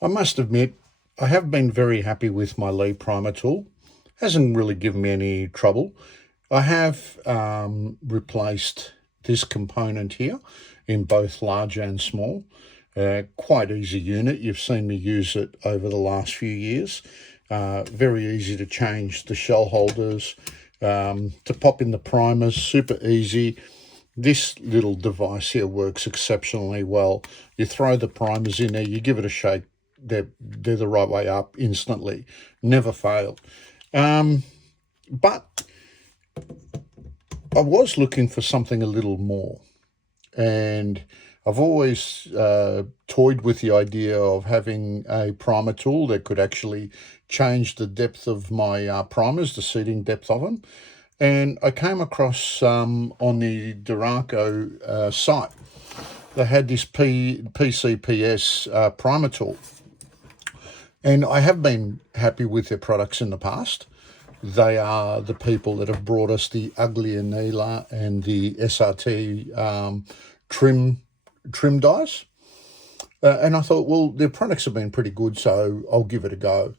I must admit, I have been very happy with my Lee primer tool. Hasn't really given me any trouble. I have replaced this component here in both large and small. Quite easy unit. You've seen me use it over the last few years. Very easy to change the shell holders, to pop in the primers, super easy. This little device here works exceptionally well. You throw the primers in there, you give it a shake, they're the right way up instantly. Never failed. But I was looking for something a little more. And I've always toyed with the idea of having a primer tool that could actually change the depth of my primers, the seating depth of them. And I came across on the Derraco site, they had this PCPS primer tool. And I have been happy with their products in the past. They are the people that have brought us the Ugly Annealer and the SRT trim dies. And I thought, well, their products have been pretty good, so I'll give it a go.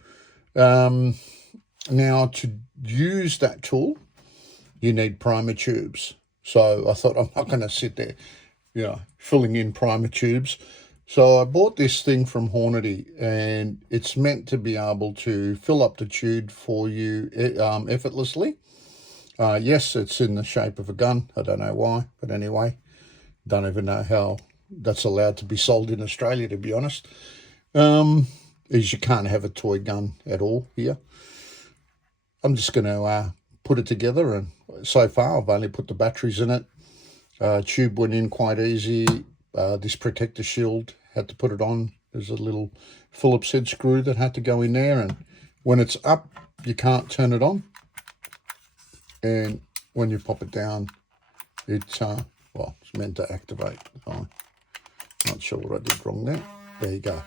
Now, to use that tool, you need primer tubes. So I thought, I'm not going to sit there, filling in primer tubes. So I bought this thing from Hornady, and it's meant to be able to fill up the tube for you effortlessly. Yes, it's in the shape of a gun. I don't know why, but anyway, don't even know how that's allowed to be sold in Australia, to be honest. Is you can't have a toy gun at all here. I'm just going to put it together, and so far I've only put the batteries in it. Tube went in quite easy. This protector shield, had to put it on. There's a little Phillips head screw that had to go in there, and when it's up, you can't turn it on. And when you pop it down, it's it's meant to activate. I'm not sure what I did wrong there. There you go.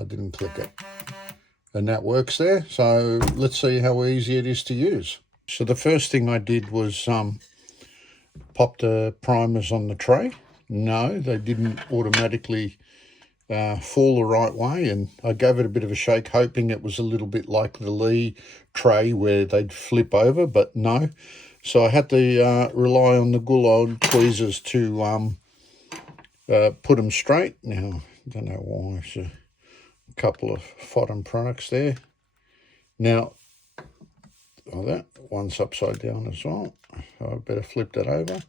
I didn't click it. And that works there. So let's see how easy it is to use. So the first thing I did was pop the primers on the tray. No, they didn't automatically fall the right way, and I gave it a bit of a shake, hoping it was a little bit like the Lee tray where they'd flip over, but no. So I had to rely on the good old tweezers to put them straight. Now, I don't know why, it's a couple of Fodden products there. Now, that one's upside down as well. So I better flip that over.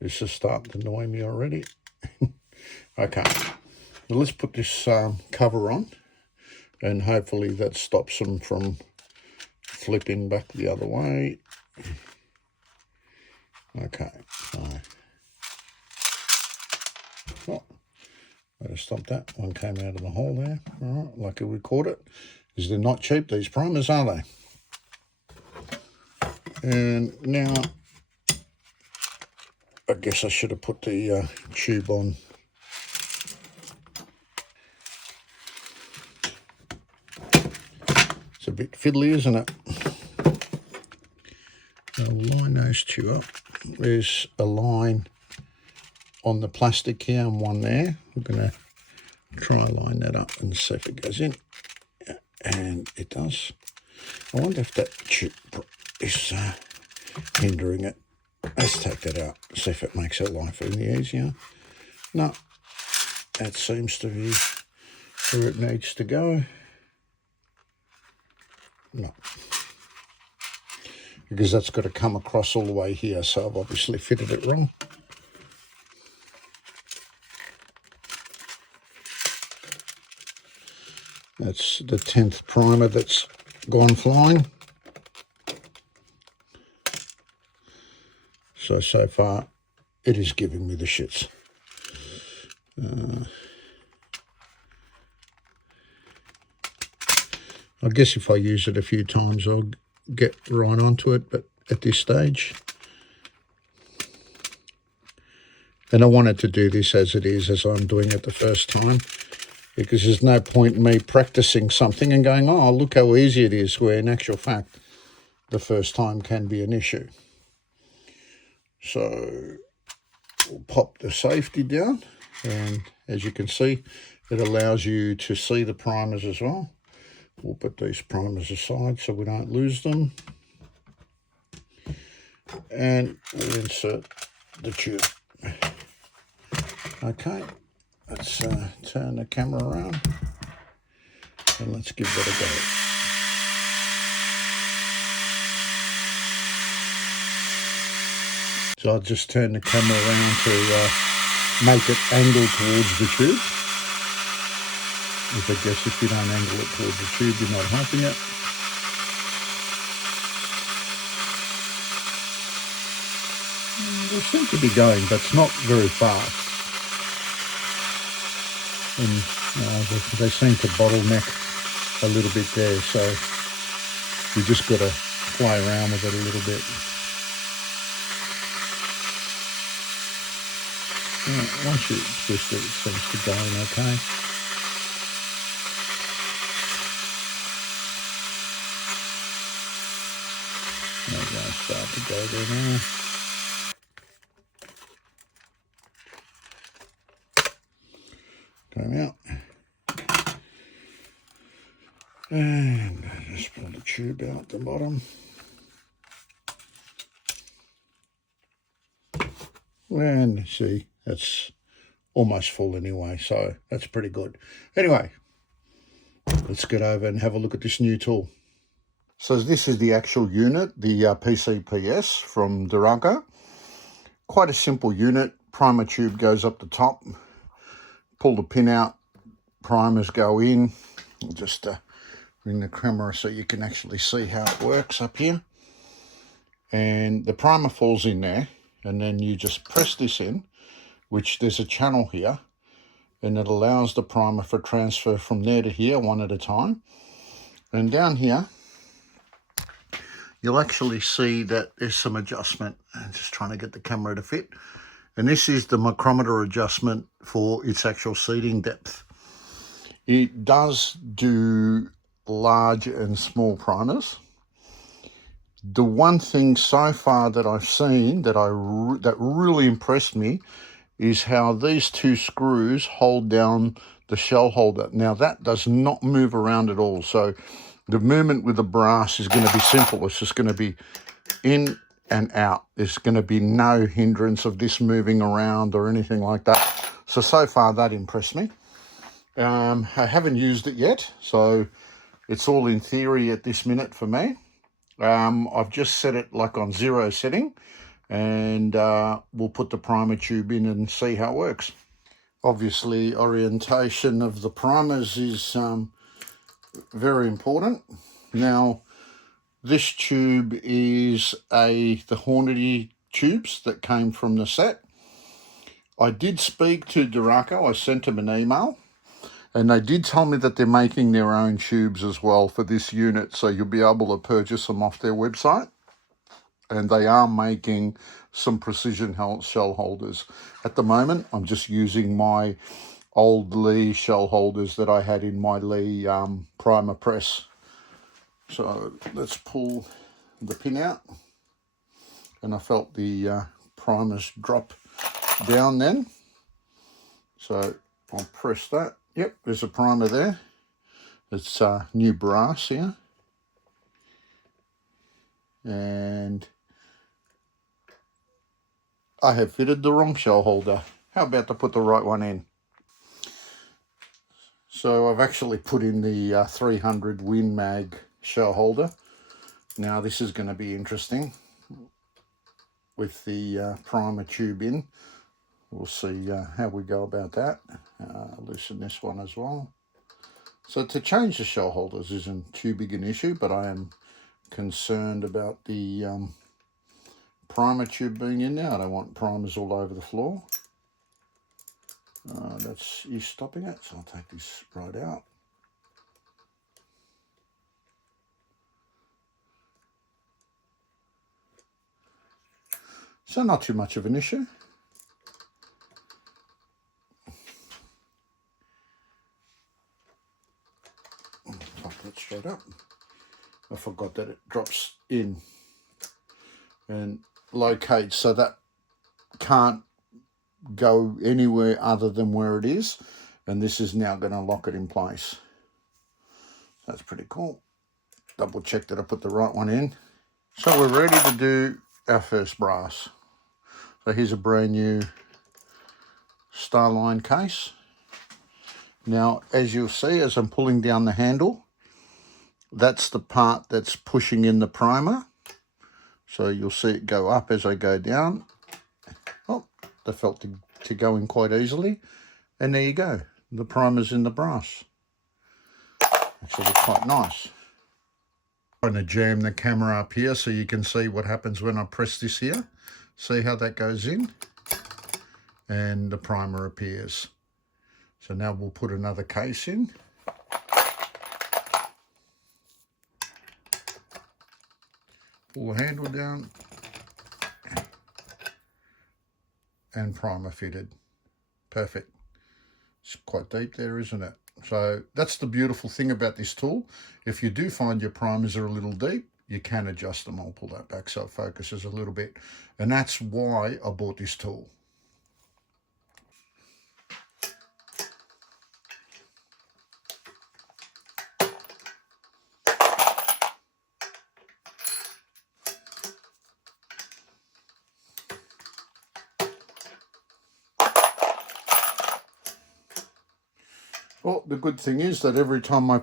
This is starting to annoy me already. Okay, well, let's put this cover on, and hopefully that stops them from flipping back the other way. Okay, so better stop that. One came out of the hole there. All right, lucky we caught it. Because they're not cheap, these primers, are they? And now, I guess I should have put the tube on. It's a bit fiddly, isn't it? I'll line those two up. There's a line on the plastic here and one there. We're going to try and line that up and see if it goes in. And it does. I wonder if that tube is hindering it. Let's take that out, see if it makes our life any easier. No, that seems to be where it needs to go. No, because that's got to come across all the way here, so I've obviously fitted it wrong. That's the 10th primer that's gone flying. So far, it is giving me the shits. I guess if I use it a few times, I'll get right onto it, but at this stage. And I wanted to do this as it is, as I'm doing it the first time, because there's no point in me practicing something and going, oh, look how easy it is, where in actual fact, the first time can be an issue. So we'll pop the safety down, and as you can see, it allows you to see the primers as well. We'll put these primers aside so we don't lose them. And we'll insert the tube. Okay, let's turn the camera around and let's give that a go. So I'll just turn the camera around to make it angle towards the tube. Because I guess if you don't angle it towards the tube, you're not helping it. They seem to be going, but it's not very fast. And they seem to bottleneck a little bit there, so you just got to play around with it a little bit. Once you twist it, it seems to go in okay. There we go, start to go there now. Come out. And just pull the tube out the bottom. And see, that's almost full anyway, so that's pretty good. Anyway, let's get over and have a look at this new tool. So this is the actual unit, the PCPS from Derraco. Quite a simple unit. Primer tube goes up the top. Pull the pin out. Primers go in. I'll just bring the camera so you can actually see how it works up here. And the primer falls in there. And then you just press this in, which there's a channel here. And it allows the primer for transfer from there to here, one at a time. And down here, you'll actually see that there's some adjustment. I'm just trying to get the camera to fit. And this is the micrometer adjustment for its actual seating depth. It does do large and small primers. The one thing so far that I've seen that that really impressed me is how these two screws hold down the shell holder. Now that does not move around at all. So the movement with the brass is going to be simple. It's just going to be in and out. There's going to be no hindrance of this moving around or anything like that. So far that impressed me. I haven't used it yet, so it's all in theory at this minute for me. I've just set it like on 0 setting, and we'll put the primer tube in and see how it works. Obviously, orientation of the primers is very important. Now, this tube is the Hornady tubes that came from the set. I did speak to Derraco. I sent them an email, and they did tell me that they're making their own tubes as well for this unit, so you'll be able to purchase them off their website. And they are making some precision shell holders. At the moment, I'm just using my old Lee shell holders that I had in my Lee primer press. So let's pull the pin out. And I felt the primers drop down then. So I'll press that. Yep, there's a primer there. It's new brass here. And I have fitted the wrong shell holder. How about to put the right one in? So I've actually put in the 300 Win Mag shell holder. Now this is going to be interesting with the primer tube in. We'll see how we go about that. Loosen this one as well. So to change the shell holders isn't too big an issue, but I am concerned about the primer tube being in there. I don't want primers all over the floor. That's you stopping it, so I'll take this right out. So not too much of an issue. Pop that straight up. I forgot that it drops in and locates, so that can't go anywhere other than where it is. And this is now going to lock it in place. That's pretty cool. Double check that I put the right one in. So we're ready to do our first brass. So here's a brand new Starline case. Now, as you'll see, as I'm pulling down the handle, that's the part that's pushing in the primer. So you'll see it go up as I go down. Oh, that felt to go in quite easily. And there you go. The primer's in the brass. Actually quite nice. I'm going to jam the camera up here so you can see what happens when I press this here. See how that goes in? And the primer appears. So now we'll put another case in. Pull the handle down. And primer fitted. Perfect. It's quite deep there, isn't it? So that's the beautiful thing about this tool. If you do find your primers are a little deep, you can adjust them. I'll pull that back so it focuses a little bit. And that's why I bought this tool. Well, the good thing is that every time I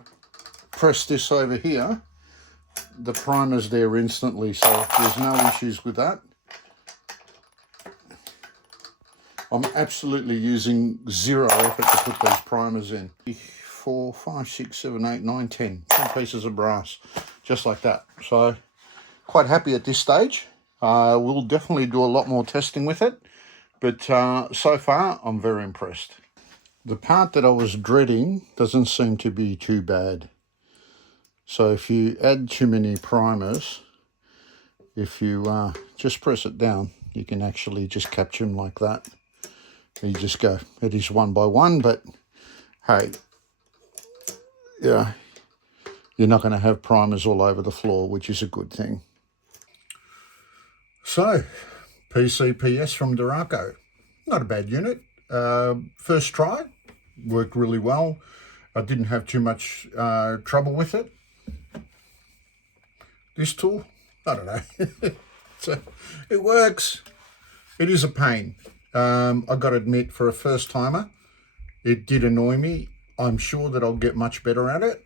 press this over here, the primer's there instantly, so there's no issues with that. I'm absolutely using zero effort to put these primers in. 4, 5, 6, 7, 8, 9, 10 pieces of brass, just like that. So quite happy at this stage. We'll definitely do a lot more testing with it, but so far I'm very impressed. The part that I was dreading doesn't seem to be too bad. So if you add too many primers, if you just press it down, you can actually just capture them like that. You just go, it is one by one, but hey, yeah, you're not going to have primers all over the floor, which is a good thing. So, PCPS from Derraco, not a bad unit. First try, worked really well. I didn't have too much trouble with it. This tool, I don't know. So it works. It is a pain. I got to admit, for a first timer, it did annoy me. I'm sure that I'll get much better at it,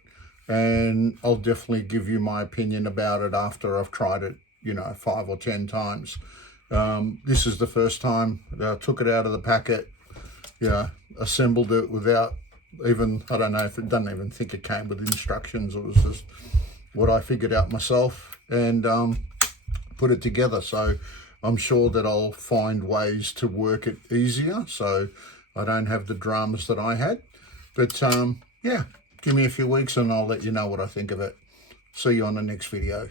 and I'll definitely give you my opinion about it after I've tried it, 5 or 10 times. This is the first time that I took it out of the packet, assembled it without even, I don't know if it doesn't even think it came with instructions. It was just what I figured out myself and put it together. So I'm sure that I'll find ways to work it easier so I don't have the dramas that I had. But yeah, give me a few weeks and I'll let you know what I think of it. See you on the next video.